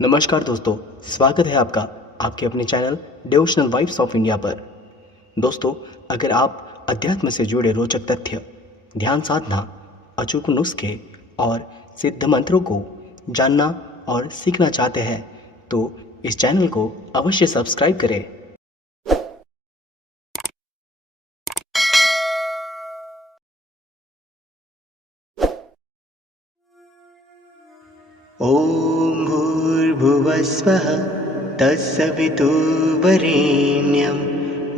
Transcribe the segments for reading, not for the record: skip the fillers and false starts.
नमस्कार दोस्तों, स्वागत है आपका आपके अपने channel devotional vibes of India पर। दोस्तों, अगर आप अध्यात्म से जुड़े रोचक तथ्य, ध्यान साधना, अचूक नुस्खे और सिद्ध मंत्रों को जानना और सीखना चाहते हैं तो इस चैनल को अवश्य सब्सक्राइब करें। ॐ भूर्भुवस्वः तत्सवितुर्वरेण्यं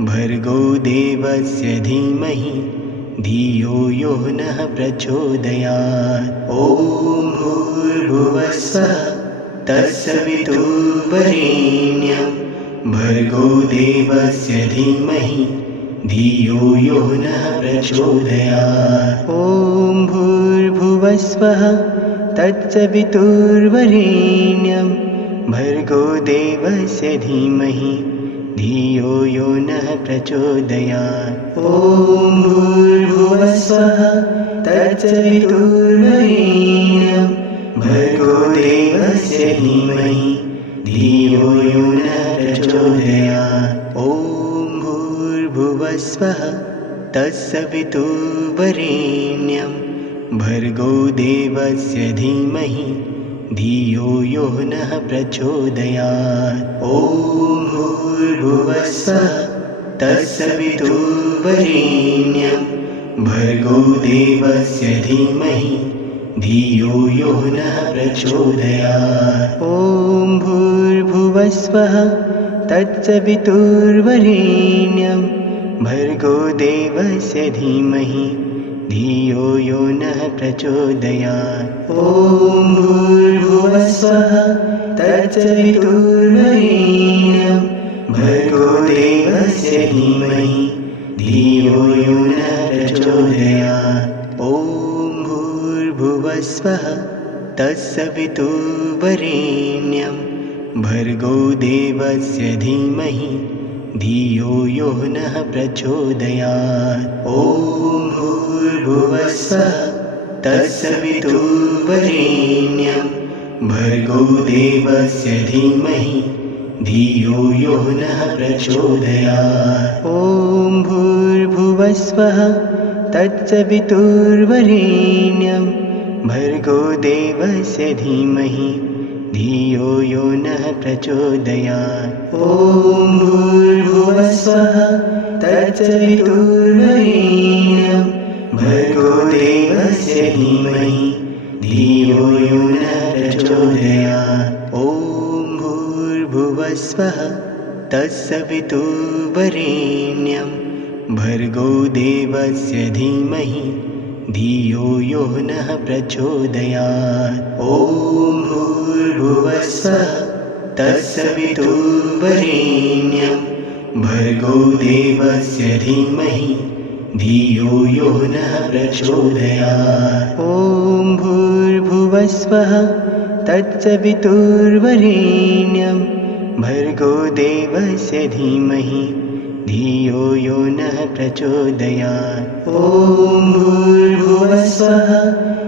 भर्गो देवस्य धीमहि धियो यो नः प्रचोदयात्। ॐ भूर्भुवस्वः तत्सवितुर्वरेण्यं भर्गो देवस्य धीमहि धियो यो नः प्रचोदयात्। ॐ भूर्भुवस्वः तत्सवितुर्वरेण्यं भर्गो देवस्य धीमहि धियो यो नः प्रचोदयात्। ॐ भूर्भुवस्वः तत्सवितुर्वरेण्यं भर्गो देवस्य धीमहि धियो यो नः प्रचोदयात्। ॐ भूर्भुवस्वः तत्सवितुर्वरेण्यं भर्गो देवस्य धीमहि धियो यो नः प्रचोदयात्। ॐ भूर्भुवस्वः तत्सवितुर्वरेण्यं भर्गो देवस्य धीमहि धियो यो नः प्रचोदयात्। ॐ भूर्भुवस्वः तत्सवितुर्वरेण्यं भर्गो देवस्य धीमहि धियो यो नः प्रचोदयात्। ॐ भूर्भुवस्वः तत्सवितुर्वरेण्यं भर्गो देवस्य धीमहि धियो यो नः प्रचोदयात्। ॐ भूर्भुवस्वः तत्सवितुर्वरेण्यं भर्गो देवस्य धीमहि धियो यो नः प्रचोदयात्। ॐ भूर्भुवस्वः तत्सवितुर्वरेण्यं भर्गो देवस्य धीमहि धियो यो नः प्रचोदयात्। ॐ भूर्भुवस्वः तत्सवितुर्वरेण्यं भर्गो देवस्य धीमहि धियो यो नः प्रचोदयात्। ॐ भूर्भुवस्वः तत्सवितुर्वरेण्यं भर्गो देवस्य धीमहि धियो यो नः प्रचोदयात्। ॐ भूर्भुवस्वः तत्सवितुर्वरेण्यं भर्गो देवस्य धीमहि धियो यो नः प्रचोदयात्। ॐ भूर्भुवस्वः तत्सवितुर्वरेण्यं भर्गो देवस्य धीमहि धियो यो नः प्रचोदयात्। ॐ भूर्भुवस्वः तत्सवितुर्वरेण्यं भर्गो देवस्य धीमहि धियो यो नः प्रचोदयात्। ॐ भूर्भुवस्वः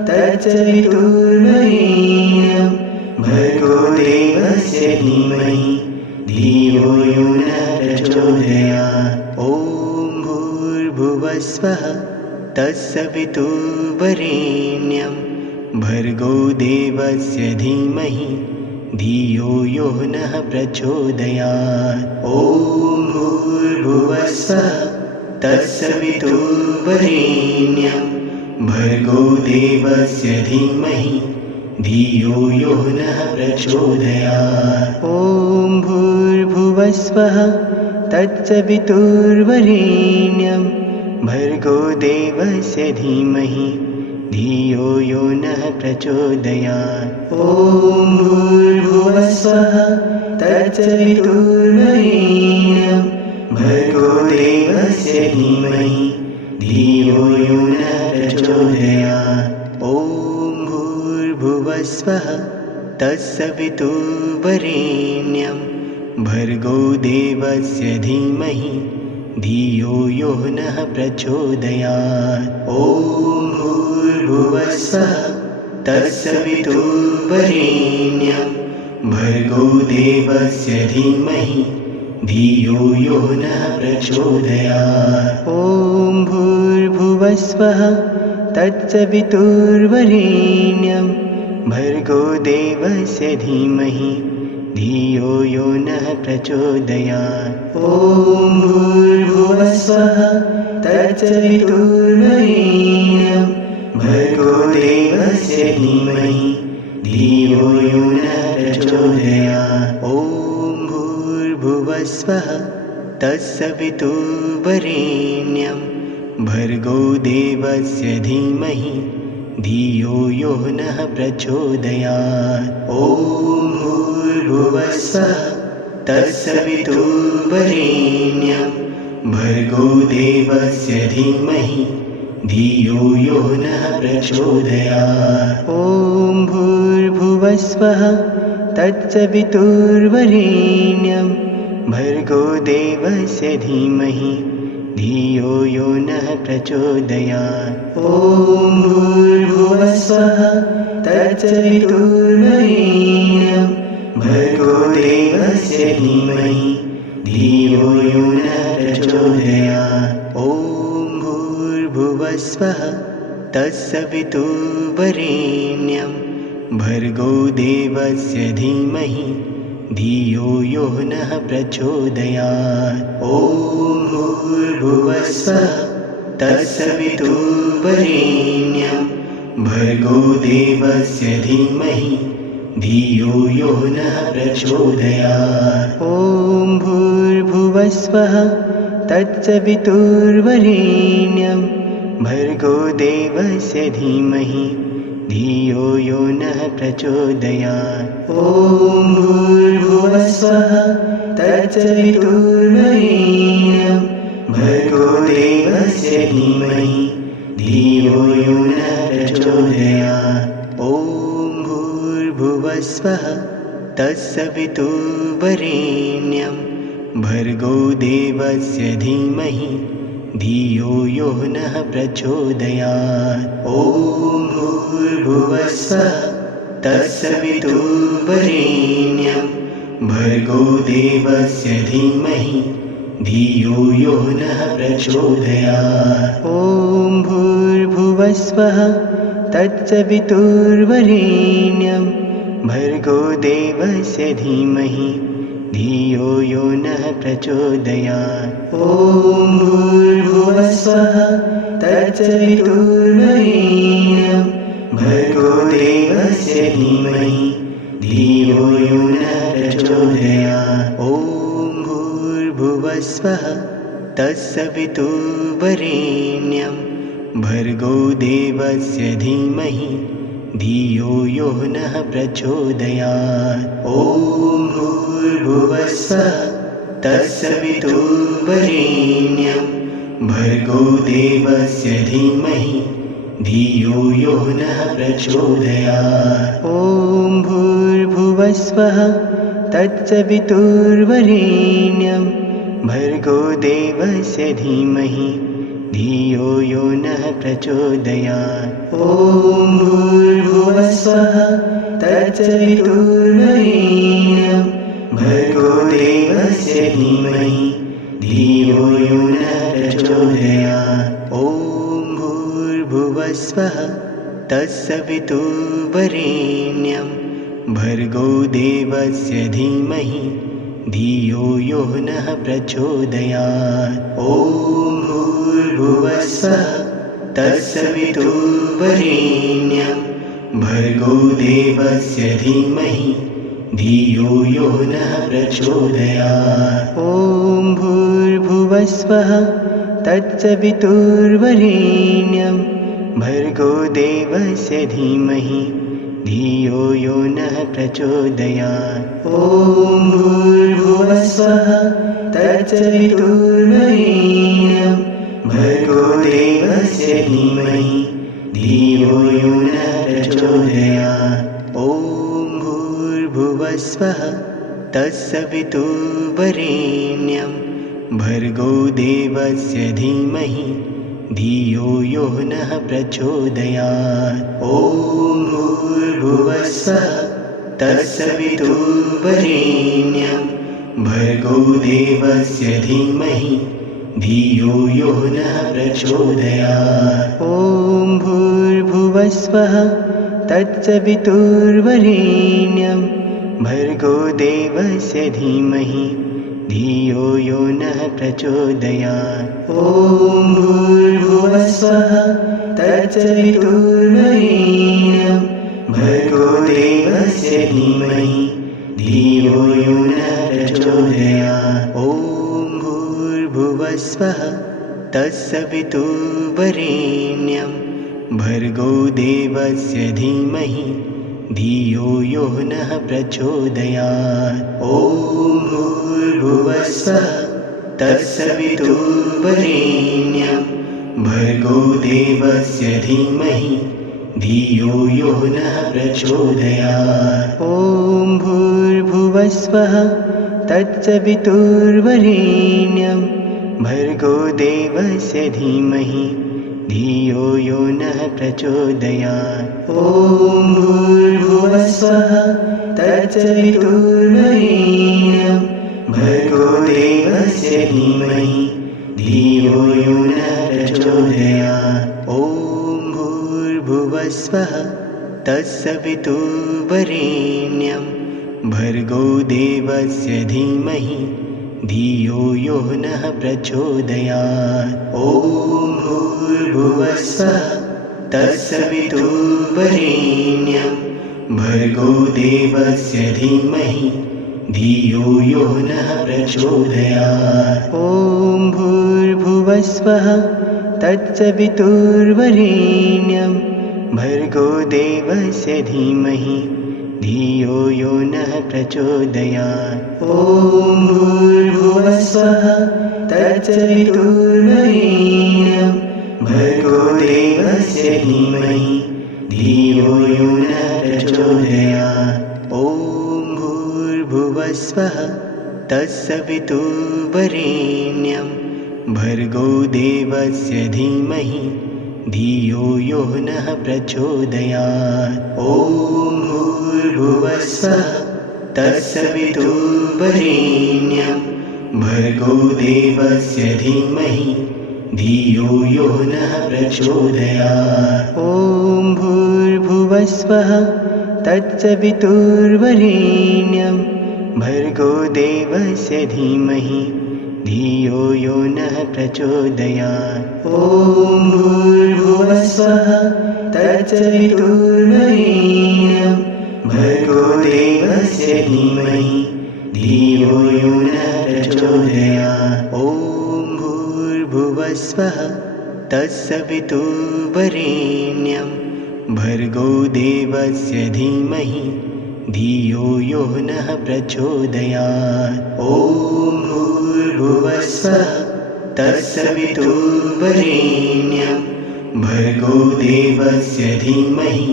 तत्सवितुर्वरेण्यं भर्गो देवस्य धीमहि धियो यो नः प्रचोदयात्। ॐ भूर्भुवस्वः तत्सवितुर्वरेण्यं भर्गो देवस्य धीमहि धियो यो नः प्रचोदयात्। ॐ भूर्भुवस्वः तत्सवितुर्वरेण्यं भर्गो देवस्य धीमहि धियो यो नः प्रचोदयात्। ॐ भूर्भुवस्वः तत्सवितुर्वरेण्यं भर्गो देवस्य धीमहि धियो यो नः प्रचोदयात्। ॐ भूर्भुवस्वः तत्सवितुर्वरेण्यं भर्गो देवस्य धीमहि धियो यो नः प्रचोदयात्। ॐ भूर्भुवस्वः तत्सवितुर्वरेण्यं भर्गो देवस्य धीमहि धियो यो नः प्रचोदयात्। ॐ भूर्भुवस्वः तत्सवितुर्वरेण्यं भर्गो देवस्य धीमहि धियो यो नः प्रचोदयात्। ॐ भूर्भुवस्वः तत्सवितुर्वरेण्यं भर्गो देवस्य धीमहि धियो यो नः प्रचोदयात्। ॐ भूर्भुवस्वः तत्सवितुर्वरेण्यं भर्गो देवस्य धीमहि धियो यो नः प्रचोदयात्। ॐ भूर्भुवस्वः तत्सवितुर्वरेण्यं भर्गो देवस्य धीमहि धियो यो नः प्रचोदयात्। ॐ भूर्भुवस्वः तत्सवितुर्वरेण्यं भर्गो देवस्य धीमहि धियो यो नः प्रचोदयात्। ॐ भूर्भुवस्वः तत्सवितुर्वरेण्यं भर्गो देवस्य धीमहि धियो यो नः प्रचोदयात्। ॐ भूर्भुवस्वः तत्सवितुर्वरेण्यं भर्गो देवस्य धीमहि धियो यो नः प्रचोदयात्। ॐ भूर्भुवस्वः तत्सवितुर्वरेण्यं भर्गो देवस्य धीमहि धियो यो नः प्रचोदयात्। ॐ भूर्भुवस्वः तत्सवितुर्वरेण्यं भर्गो देवस्य धीमहि धियो यो नः प्रचोदयात्। ॐ भूर्भुवस्वः तत्सवितुर्वरेण्यं भर्गो देवस्य धीमहि धियो यो नः प्रचोदयात्। ॐ भूर्भुवस्वः तत्सवितुर्वरेण्यं भर्गो देवस्य धीमहि धियो यो नः प्रचोदयात्। ॐ भूर्भुवस्वः तत्सवितुर्वरेण्यं भर्गो देवस्य धीमहि धियो यो नः प्रचोदयात्। ॐ भूर्भुवस्वः तत्सवितुर्वरेण्यं भर्गो देवस्य धीमहि धियो यो नः प्रचोदयात्। ॐ भूर्भुवस्वः तत्सवितुर्वरेण्यं भर्गो देवस्य धीमहि धियो यो नः प्रचोदयात्। ॐ भूर्भुवस्वः तत्सवितुर्वरेण्यं भर्गो देवस्य धीमहि धियो यो नः प्रचोदयात्। ॐ भूर्भुवस्वः तत्सवितुर्वरेण्यं भर्गो देवस्य धीमहि धियो यो नः प्रचोदयात्। ॐ भूर्भुवस्वः तत्सवितुर्वरेण्यं भर्गो देवस्य धीमहि धियो यो नः प्रचोदयात्। ॐ भूर्भुवस्वः तत्सवितुर्वरेण्यं भर्गो देवस्य धीमहि धियो यो नः प्रचोदयात्। ॐ भूर्भुवस्वः तत्सवितुर्वरेण्यं भर्गो देवस्य धीमहि धियो यो नः प्रचोदयात्। ॐ भूर्भुवस्वः तत्सवितुर्वरेण्यं भर्गो देवस्य धीमहि धियो यो नः प्रचोदयात्। ॐ भूर्भुवस्वः तत्सवितुर्वरेण्यं भर्गो देवस्य धीमहि धियो यो नः प्रचोदयात्। ॐ भूर्भुवस्वः तत्सवितुर्वरेण्यं भर्गो देवस्य धीमहि धियो यो नः प्रचोदयात्। ॐ भूर्भुवस्वः तत्सवितुर्वरेण्यं भर्गो देवस्य धीमहि धियो यो नः प्रचोदयात्। ॐ भूर्भुवस्वः तत्सवितुर्वरेण्यं भर्गो देवस्य धीमहि धियो यो नः प्रचोदयात्। ॐ भूर्भुवस्वः तत्सवितुर्वरेण्यं भर्गो देवस्य धीमहि धियो यो नः प्रचोदयात्। ॐ भूर्भुवस्वः तत्सवितुर्वरेण्यं भर्गो देवस्य धीमहि धियो यो नः प्रचोदयात्। ॐ भूर्भुवस्वः तत्सवितुर्वरेण्यं भर्गो देवस्य धीमहि धियो यो नः प्रचोदयात्। ॐ भूर्भुवस्वः तत्सवितुर्वरेण्यं भर्गो देवस्य धीमहि धियो यो नः प्रचोदयात्। ॐ भूर्भुवस्वः तत्सवितुर्वरेण्यं भर्गो देवस्य धीमहि धियो यो नः प्रचोदयात्। ॐ भूर्भुवस्वः तत्सवितुर्वरेण्यं भर्गो देवस्य धीमहि धियो यो नः प्रचोदयात्। ॐ भूर्भुवस्वः तत्सवितुर्वरेण्यं भर्गो देवस्य धीमहि धियो यो नः प्रचोदयात्। ॐ भूर्भुवस्वः तत्सवितुर्वरेण्यं भर्गो देवस्य धीमहि धियो यो नः प्रचोदयात्। ॐ भूर्भुवस्वः तत्सवितुर्वरेण्यं भर्गो देवस्य धीमहि धियो यो नः प्रचोदयात्। ॐ भूर्भुवस्वः तत्सवितुर्वरेण्यं भर्गो देवस्य धीमहि धियो यो नः प्रचोदयात्। ॐ भूर्भुवस्वः तत्सवितुर्वरेण्यं भर्गो देवस्य धीमहि धियो यो नः प्रचोदयात्। ॐ भूर्भुवस्वः तत्सवितुर्वरेण्यं भर्गो देवस्य धीमहि धियो यो नः प्रचोदयात्। ॐ भूर्भुवस्वः तत्सवितुर्वरेण्यं भर्गो देवस्य धीमहि धियो यो नः प्रचोदयात्। ॐ भूर्भुवस्वः तत्सवितुर्वरेण्यं भर्गो देवस्य धीमहि धियो यो नः प्रचोदयात्। ॐ भूर्भुवस्वः तत्सवितुर्वरेण्यं भर्गो देवस्य धीमहि धियो यो नः प्रचोदयात्। ॐ भूर्भुवस्वः तत्सवितुर्वरेण्यं भर्गो देवस्य धीमहि धियो यो नः प्रचोदयात्। ॐ भूर्भुवस्वः तत्सवितुर्वरेण्यं भर्गो देवस्य धीमहि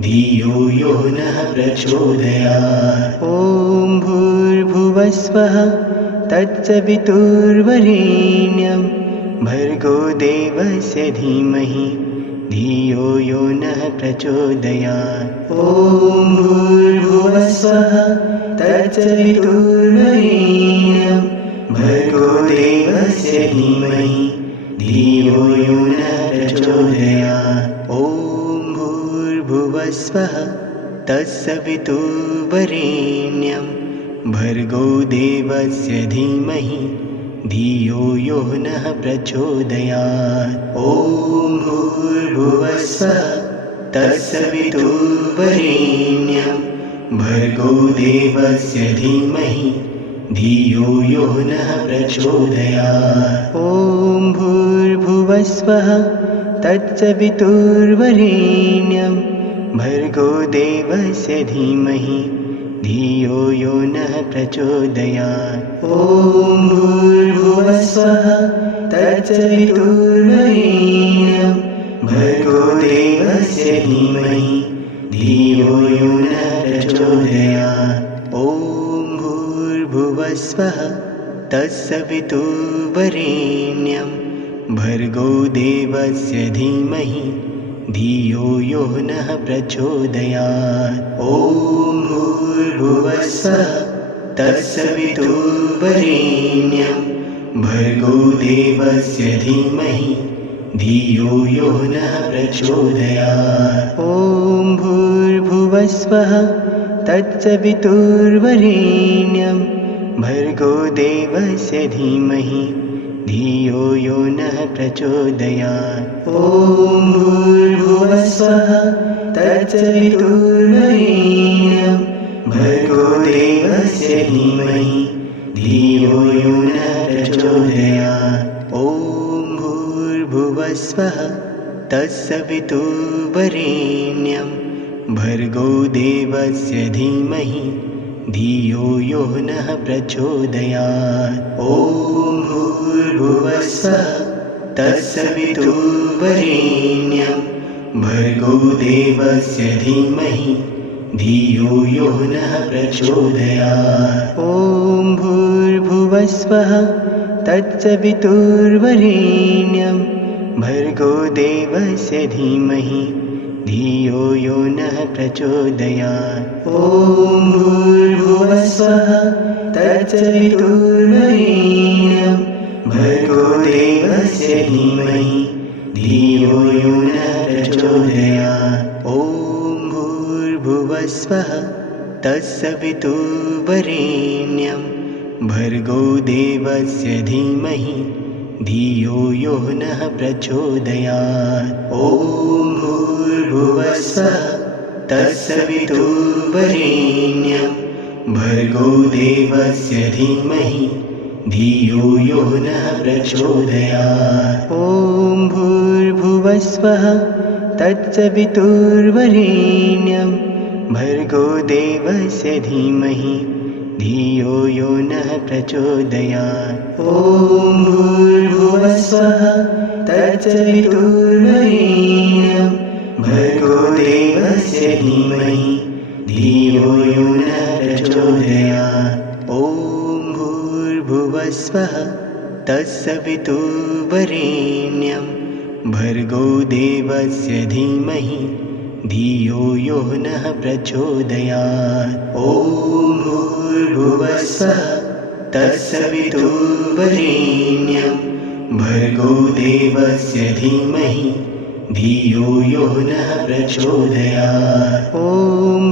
धियो यो नः प्रचोदयात्। ॐ भूर्भुवस्वः तत्सवितुर्वरेण्यं भर्गो देवस्य धीमहि धियो यो नः प्रचोदयात्। ॐ भूर्भुवस्वः तत्सवितुर्वरेण्यं भर्गो देवस्य धीमहि धियो यो नः प्रचोदयात्। ॐ भूर्भुवस्वः तत्सवितुर्वरेण्यं भर्गो देवस्य धीमहि धियो यो नः प्रचोदयात्। ॐ भूर्भुवस्वः तत्सवितुर्वरेण्यं भर्गो देवस्य धीमहि धियो यो नः प्रचोदयात्। ॐ भूर्भुवस्वः तत्सवितुर्वरेण्यं भर्गो देवस्य धीमहि धियो यो नः प्रचोदयात्। ॐ भूर्भुवस्वः तत्सवितुर्वरेण्यं भर्गो देवस्य धीमहि धियो यो नः प्रचोदयात्। ॐ भूर्भुवस्वः तत्सवितुर्वरेण्यं भर्गो देवस्य धीमहि धियो यो नः प्रचोदयात्। ॐ भूर्भुवस्सुवः तत्सवितुर्वरेण्यं भर्गो देवस्य धीमहि धियो यो नः प्रचोदयात्। ॐ भूर्भुवस्सुवः तत्सवितुर्वरेण्यं भर्गो देवस्य धीमहि धियो यो नः प्रचोदयात्। ॐ भूर्भुवस्सुवः तत्सवितुर्वरेण्यं भर्गो देवस्य धीमहि धियो यो नः प्रचोदयात्। ॐ भूर्भुवस्सुवः तत्सवितुर्वरेण्यं भर्गो देवस्य धीमहि धियो यो नः प्रचोदयात्। ॐ भूर्भुवस्सुवः तत्सवितुर्वरेण्यं भर्गो देवस्य धीमहि धियो यो नः प्रचोदयात्। ॐ भूर्भुवस्सुवः तत्सवितुर्वरेण्यं भर्गो देवस्य धीमहि धियो यो नः प्रचोदयात्। ॐ भूर्भुवस्सुवः तत्सवितुर्वरेण्यं भर्गो देवस्य धीमहि धियो यो नः प्रचोदयात्। ॐ भूर्भुवस्सुवः तत्सवितुर्वरेण्यं भर्गो देवस्य धीमहि धियो यो नः प्रचोदयात्। ॐ भूर्भुवस्सुवः तत्सवितुर्वरेण्यं भर्गो देवस्य धीमहि धियो यो नः प्रचोदयात्। ॐ भूर्भुवस्सुवः तत्सवितुर्वरेण्यं भर्गो देवस्य धीमहि धियो यो नः प्रचोदयात्। ॐ भूर्भुवस्सुवः तत्सवितुर्वरेण्यं भर्गो देवस्य धीमहि धियो यो नः प्रचोदयात्। ॐ भूर्भुवस्सुवः तत्सवितुर्वरेण्यं भर्गो देवस्य धीमहि धियो यो नः प्रचोदयात्। ॐ भूर्भुवस्सुवः तत्सवितुर्वरेण्यं भर्गो देवस्य धीमहि धियो यो नः प्रचोदयात्। ॐ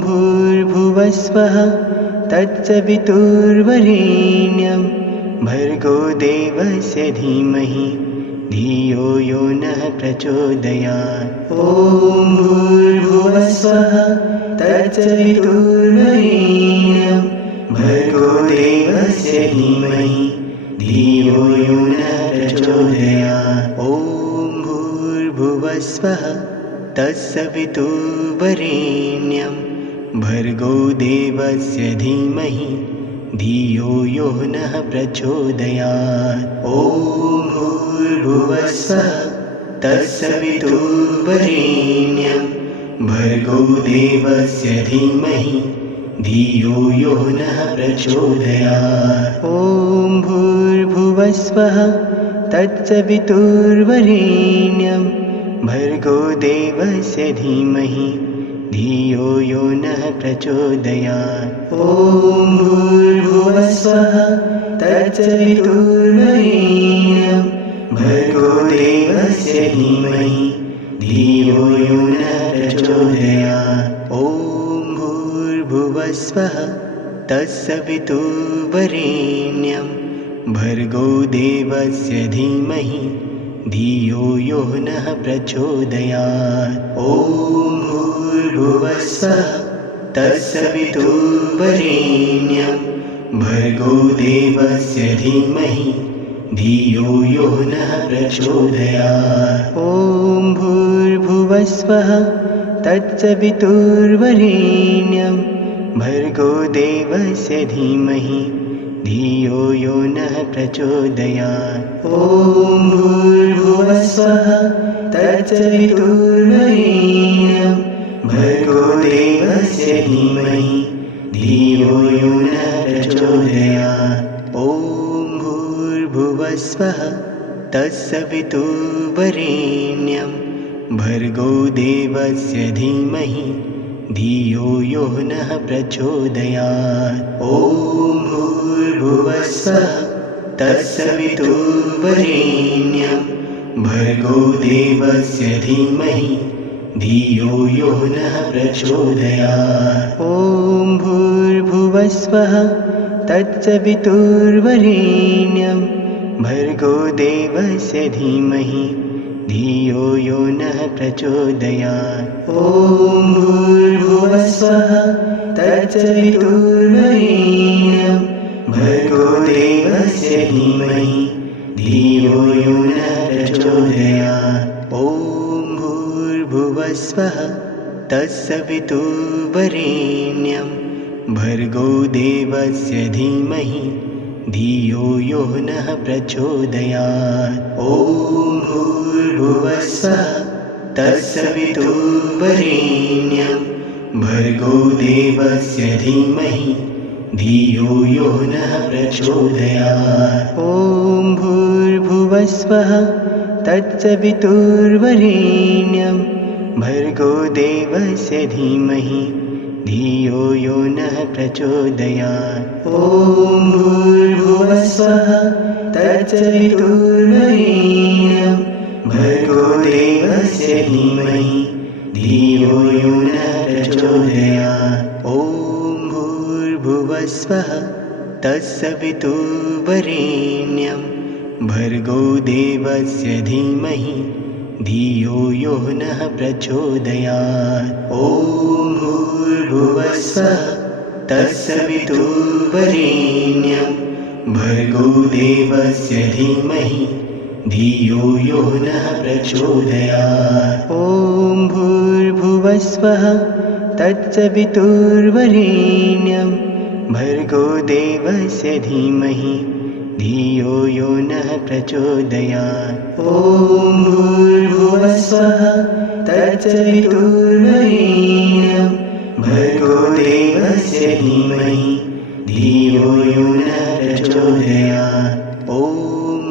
भूर्भुवस्सुवः तत्सवितुर्वरेण्यं भर्गो देवस्य धीमहि धियो यो नः प्रचोदयात्। ॐ भूर्भुवस्सुवः तत्सवितुर्वरेण्यं भर्गो देवस्य धीमहि धियो यो नः प्रचोदयात्। ॐ भूर्भुवस्सुवः तत्सवितुर्वरेण्यं भर्गो देवस्य धीमहि धियो यो नः प्रचोदयात्। ॐ भूर्भुवस्सुवः तत्सवितुर्वरेण्यं भर्गो देवस्य धीमहि धियो यो नः प्रचोदयात्। ॐ भूर्भुवस्सुवः तत्सवितुर्वरेण्यं भर्गो देवस्य धीमहि धियो यो नः प्रचोदयात्। ॐ भूर्भुवस्सुवः तत्सवितुर्वरेण्यं भर्गो देवस्य धीमहि धियो यो नः प्रचोदयात्। ॐ भूर्भुवस्सुवः तत्सवितुर्वरेण्यं भर्गो देवस्य धीमहि धियो यो नः प्रचोदयात्। ॐ भूर्भुवस्सुवः तत्सवितुर्वरेण्यं भर्गो देवस्य धीमहि धियो यो नः प्रचोदयात्। ॐ भूर्भुवस्सुवः तत्सवितुर्वरेण्यं भर्गो देवस्य धीमहि धियो यो नः प्रचोदयात्। ॐ भूर्भुवस्सुवः तत्सवितुर्वरेण्यं भर्गो देवस्य धीमहि धियो यो नः प्रचोदयात्। ॐ भूर्भुवस्सुवः तत्सवितुर्वरेण्यं भर्गो देवस्य धीमहि धियो यो नः प्रचोदयात्। ॐ भूर्भुवस्सुवः तत्सवितुर्वरेण्यं भर्गो देवस्य धीमहि धियो यो नः प्रचोदयात्। ॐ भूर्भुवस्सुवः तत्सवितुर्वरेण्यं भर्गो देवस्य धीमहि धियो यो नः प्रचोदयात्। ॐ भूर्भुवस्सुवः तत्सवितुर्वरेण्यं भर्गो देवस्य धीमहि धियो यो नः प्रचोदयात्। ॐ भूर्भुवस्सुवः तत्सवितुर्वरेण्यं भर्गो देवस्य धीमहि धियो यो नः प्रचोदयात्। ॐ भूर्भुवस्सुवः तत्सवितुर्वरेण्यं भर्गो देवस्य धीमहि धियो यो नः प्रचोदयात्। ॐ भूर्भुवस्सुवः तत्सवितुर्वरेण्यं भर्गो देवस्य धीमहि धियो यो नः प्रचोदयात्। ॐ भूर्भुवस्सुवः तत्सवितुर्वरेण्यं भर्गो देवस्य धीमहि धियो यो नः प्रचोदयात्। ॐ भूर्भुवस्सुवः तत्सवितुर्वरेण्यं भर्गो देवस्य धीमहि धियो यो नः प्रचोदयात्। ॐ भूर्भुवस्सुवः तत्सवितुर्वरेण्यं भर्गो देवस्य धीमहि धियो यो नः प्रचोदयात्। ॐ भूर्भुवस्सुवः तत्सवितुर्वरेण्यं भर्गो देवस्य धीमहि धियो यो नः प्रचोदयात्। ॐ भूर्भुवस्सुवः तत्सवितुर्वरेण्यं भर्गो देवस्य धीमहि धियो यो नः प्रचोदयात्। ॐ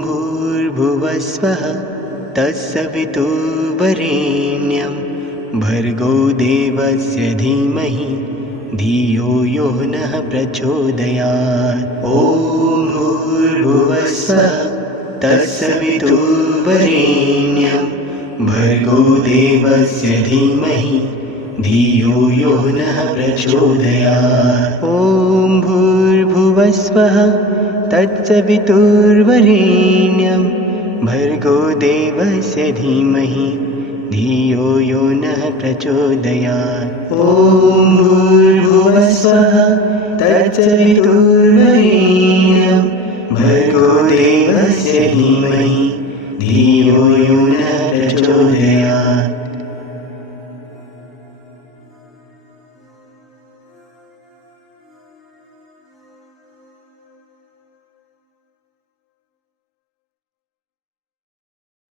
भूर्भुवस्सुवः तत्सवितुर्वरेण्यं भर्गो देवस्य धीमहि धियो यो नः प्रचोदयात्। ॐ भूर्भुवस्सुवः तत्सवितुर्वरेण्यं भर्गो देवस्य धीमहि धियो यो नः प्रचोदयात्। ॐ भूर्भुवस्सुवः तत्सवितुर्वरेण्यं भर्गो देवस्य धीमहि धियो यो नः प्रचोदयात्। ॐ भूर्भुवस्सुवः तत्सवितुर्वरेण्यं भर्गो देवस्य धीमहि धियो यो नः प्रचोदयात्।